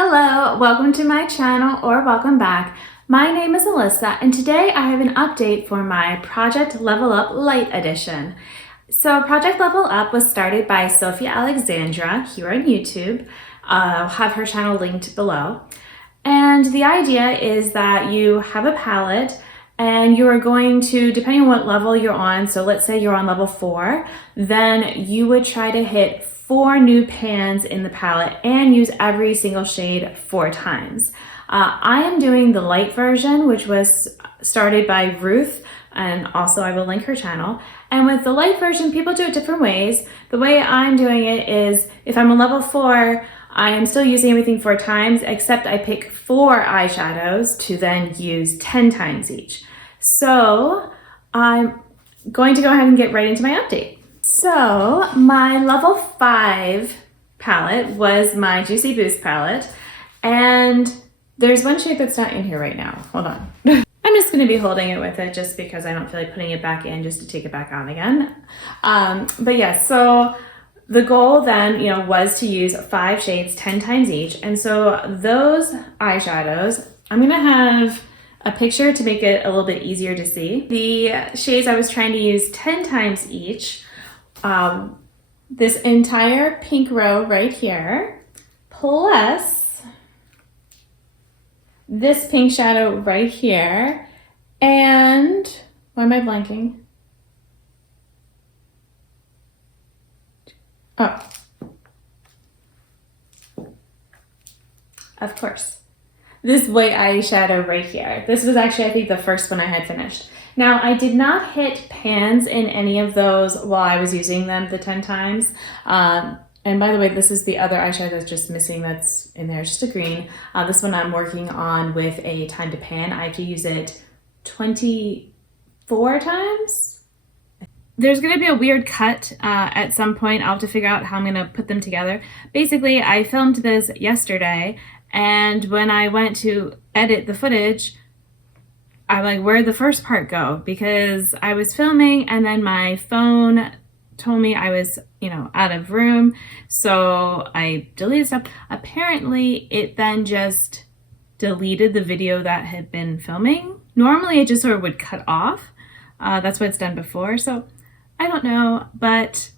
Hello, welcome to my channel or welcome back. My name is Alyssa and today I have an update for my Project Level Up Lite edition. So Project Level Up was started by Sophia Alexandra here on YouTube. I'll have her channel linked below. And the idea is that you have a palette and you are going to, depending on what level you're on, so let's say you're on level 4, then you would try to hit 4 new pans in the palette and use every single shade 4 times. I am doing the light version, which was started by Ruth, and also I will link her channel. And with the light version, people do it different ways. The way I'm doing it is, if I'm on level 4, I am still using everything 4 times, except I pick 4 eyeshadows to then use 10 times each. So I'm going to go ahead and get right into my update. So my level 5 palette was my Juicy Boost palette, and there's one shade that's not in here right now. Hold on. I'm just going to be holding it with it just because I don't feel like putting it back in just to take it back out again. But yeah, so the goal then, was to use 5 shades 10 times each. And so those eyeshadows, I'm going to have a picture to make it a little bit easier to see. The shades I was trying to use 10 times each, this entire pink row right here, plus this pink shadow right here, and why am I blanking? Oh, of course, this white eyeshadow right here. This was actually, I think, the first one I had finished. Now, I did not hit pans in any of those while I was using them the 10 times. And by the way, this is the other eyeshadow that's just missing that's in there, just a green. This one I'm working on with a time to pan. I have to use it 24 times. There's gonna be a weird cut at some point. I'll have to figure out how I'm gonna put them together. Basically, I filmed this yesterday, and when I went to edit the footage, I'm like, where'd the first part go? Because I was filming and then my phone told me I was, out of room. So I deleted stuff. Apparently it then just deleted the video that had been filming. Normally it just sort of would cut off. That's what it's done before. So I don't know, but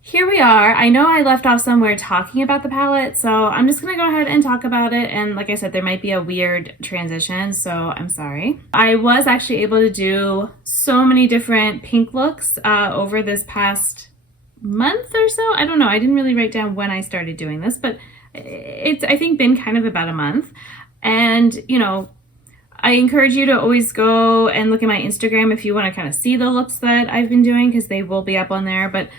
here we are. I know I left off somewhere talking about the palette, so I'm just gonna go ahead and talk about it. And like I said, there might be a weird transition, so I'm sorry. I was actually able to do so many different pink looks over this past month or so. I don't know, I didn't really write down when I started doing this, but it's, I think, been kind of about a month. And, I encourage you to always go and look at my Instagram if you wanna kind of see the looks that I've been doing, because they will be up on there. But,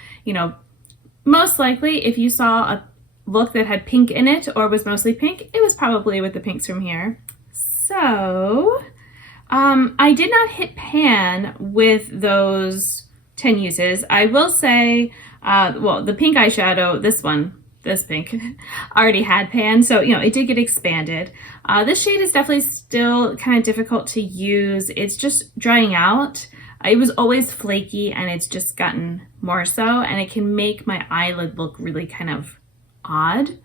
most likely, if you saw a look that had pink in it or was mostly pink, it was probably with the pinks from here. So, I did not hit pan with those 10 uses. I will say, well, the pink eyeshadow, this pink, already had pan, so, it did get expanded. This shade is definitely still kind of difficult to use. It's just drying out. It was always flaky and it's just gotten more so, and it can make my eyelid look really kind of odd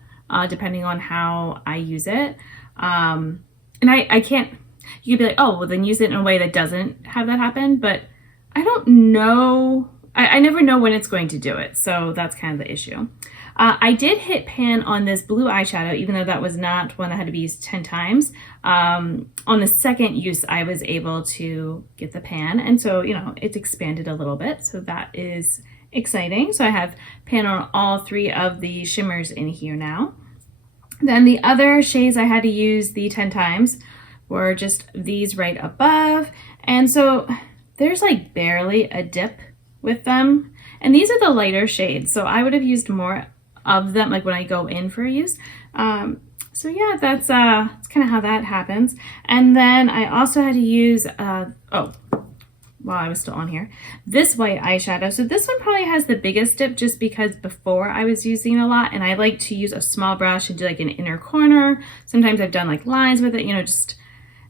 depending on how I use it. And I can't, you could be like, oh, well then use it in a way that doesn't have that happen, but I don't know. I never know when it's going to do it, so that's kind of the issue. I did hit pan on this blue eyeshadow, even though that was not one that had to be used 10 times. On the second use, I was able to get the pan, and so, it's expanded a little bit, so that is exciting. So I have pan on all 3 of the shimmers in here now. Then the other shades I had to use the 10 times were just these right above, and so there's like barely a dip with them. And these are the lighter shades, so I would have used more of them like when I go in for a use. So yeah, that's kind of how that happens. And then I also had to use, while I was still on here, this white eyeshadow. So this one probably has the biggest dip just because before I was using it a lot, and I like to use a small brush and do like an inner corner. Sometimes I've done like lines with it, just,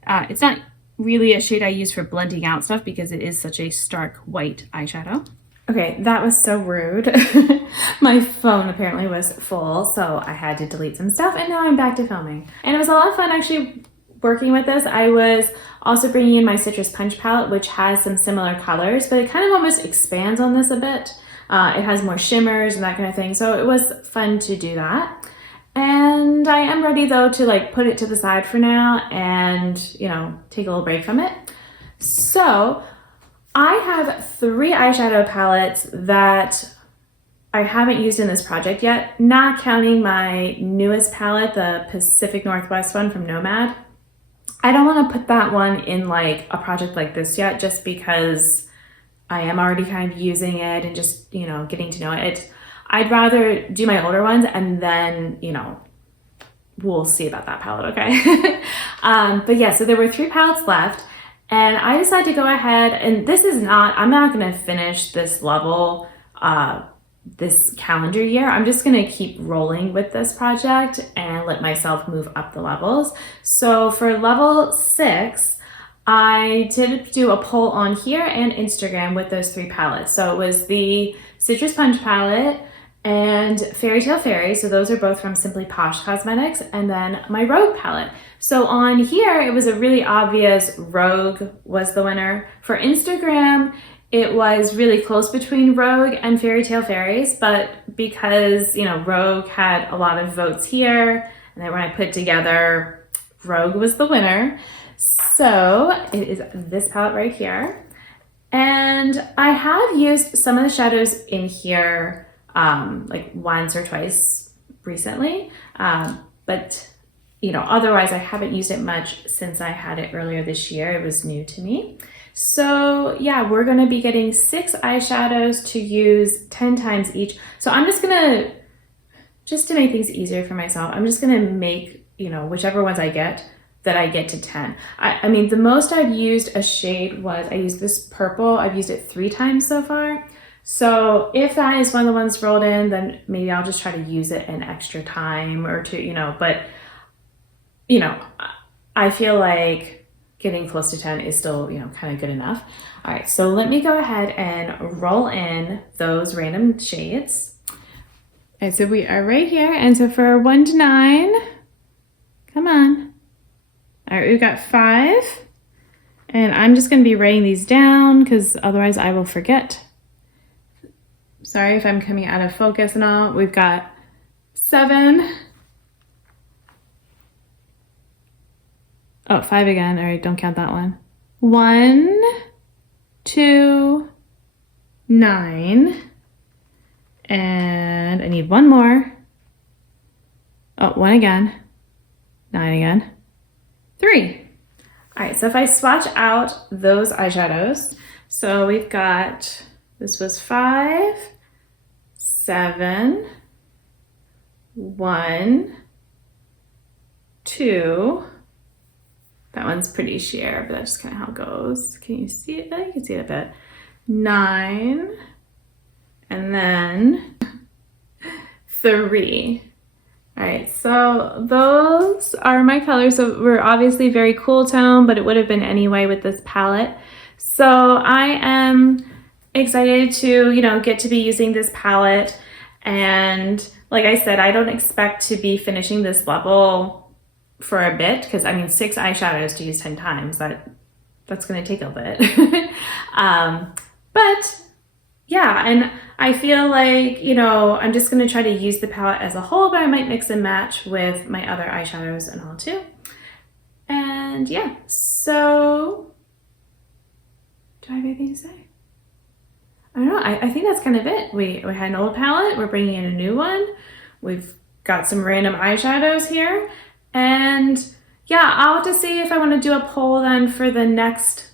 it's not really a shade I use for blending out stuff because it is such a stark white eyeshadow. Okay, that was so rude. My phone apparently was full, so I had to delete some stuff, and now I'm back to filming. And it was a lot of fun actually working with this. I was also bringing in my Citrus Punch palette, which has some similar colors, but it kind of almost expands on this a bit. It has more shimmers and that kind of thing, so it was fun to do that. And I am ready though to like put it to the side for now and, you know, take a little break from it. So I have 3 eyeshadow palettes that I haven't used in this project yet, not counting my newest palette, the Pacific Northwest one from Nomad. I don't want to put that one in like a project like this yet, just because I am already kind of using it and just, you know, getting to know it. I'd rather do my older ones and then, you know, we'll see about that palette, okay? But yeah, so there were 3 palettes left. And I decided to go ahead, and this is not, I'm not gonna finish this level this calendar year. I'm just gonna keep rolling with this project and let myself move up the levels. So for level 6, I did do a poll on here and Instagram with those 3 palettes. So it was the Citrus Punch palette and Fairy Tale Fairy, so those are both from Simply Posh Cosmetics, and then my Rogue palette. So on here, it was a really obvious Rogue was the winner. For Instagram, it was really close between Rogue and Fairy Tale Fairies, but because, you know, Rogue had a lot of votes here, and then when I put together, Rogue was the winner. So it is this palette right here. And I have used some of the shadows in here like once or twice recently, but you know, otherwise I haven't used it much since I had it earlier this year. It was new to me. So yeah, we're gonna be getting 6 eyeshadows to use 10 times each. So I'm just gonna, just to make things easier for myself, I'm just gonna make, you know, whichever ones I get, that I get to 10. I mean, the most I've used a shade was, I used this purple, I've used it 3 times so far. So if that is one of the ones rolled in, then maybe I'll just try to use it an extra time or 2, you know, but you know, I feel like getting close to 10 is still, you know, kind of good enough. All right, so let me go ahead and roll in those random shades. All right, so we are right here. And so for 1 to 9, come on. All right, we've got 5. And I'm just gonna be writing these down because otherwise I will forget. Sorry if I'm coming out of focus and all. We've got 7. Oh, 5 again. All right, don't count that one. 1, 2, 9. And I need 1 more. Oh, 1 again. 9 again. 3. All right, so if I swatch out those eyeshadows, so we've got, this was 5, 7, 1, 2. That one's pretty sheer, but that's just kind of how it goes. Can you see it? You can see it a bit. 9, and then 3. All right, so those are my colors. So we're obviously very cool tone, but it would have been anyway with this palette. So I am excited to, you know, get to be using this palette. And like I said, I don't expect to be finishing this level for a bit, because I mean 6 eyeshadows to use 10 times, that's going to take a bit. But yeah, and I feel like, you know, I'm just going to try to use the palette as a whole, but I might mix and match with my other eyeshadows and all too. And yeah, so do I have anything to say? I don't know. I think that's kind of it. We had an old palette. We're bringing in a new one. We've got some random eyeshadows here. And yeah, I'll have to see if I want to do a poll then for the next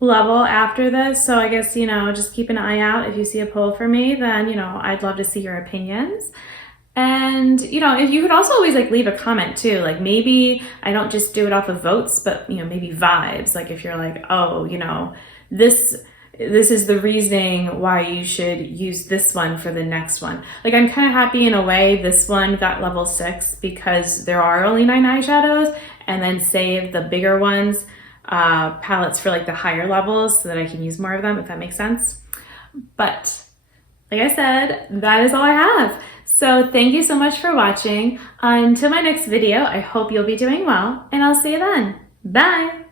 level after this. So I guess, you know, just keep an eye out. If you see a poll for me, then, you know, I'd love to see your opinions. And, you know, if you could also always like leave a comment too, like maybe I don't just do it off of votes, but, you know, maybe vibes. Like if you're like, oh, you know, this is the reasoning why you should use this one for the next one. Like I'm kind of happy in a way this one got level 6 because there are only 9 eyeshadows, and then save the bigger ones, palettes for like the higher levels so that I can use more of them, if that makes sense. But like I said, that is all I have. So thank you so much for watching. Until my next video, I hope you'll be doing well, and I'll see you then. Bye!